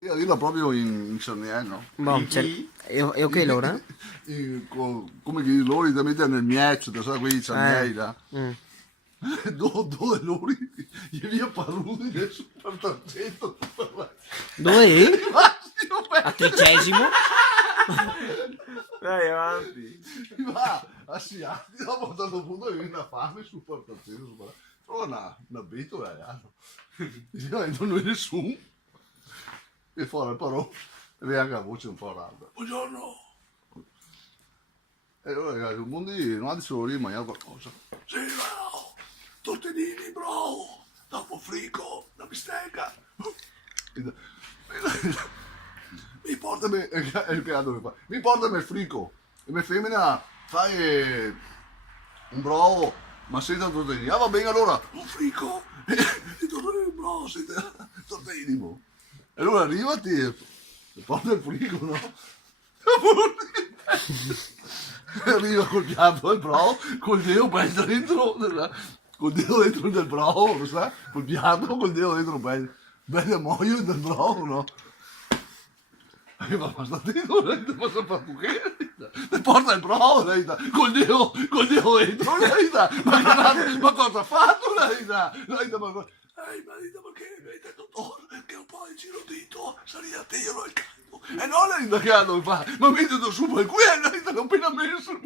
Io dirlo proprio in cerniano. Bom, eu che l'ora? Come che loro da mettere nel miezzo, sai, quei cernieri là. Mm. Dove loro gli via Parudi del Super 300. Dove? Massimo A tredicesimo? Dai, avanti. va asiatico, dopo a un certo punto viene una fame Super 300. Trova una betola, non è nessuno. E fuori però e anche la voce un po' rauda. Buongiorno! E allora ragazzi, un mondo di non ha di solo lì mangiare qualcosa. Sì, no! Tortellini, bro! Dopo frigo, la bistecca! Mi portami, mi portami il frigo! E mia femmina fai un bro, ma senza tortellini. Ah va bene allora, un frigo! E tortellini, bro, senza tortellini, bro. E allora arrivati e porta il frigo, no? Arriva col piatto del bro, col dedo bello dentro, col dedo dentro del bro, lo sai? Col piatto, col dedo dentro bello muoio del bro, no? E ma sta dentro, ma sta fatto che? Ti porta il bro, lei col dedo dentro, lei ma cosa ha fatto lei? Ma ehi, marito, ma che mi hai detto dottore che un po' di giro dito sarebbe a te io il caldo. E non lei da caldo fa, ma mi detto su per qui e lei l'ho appena messo.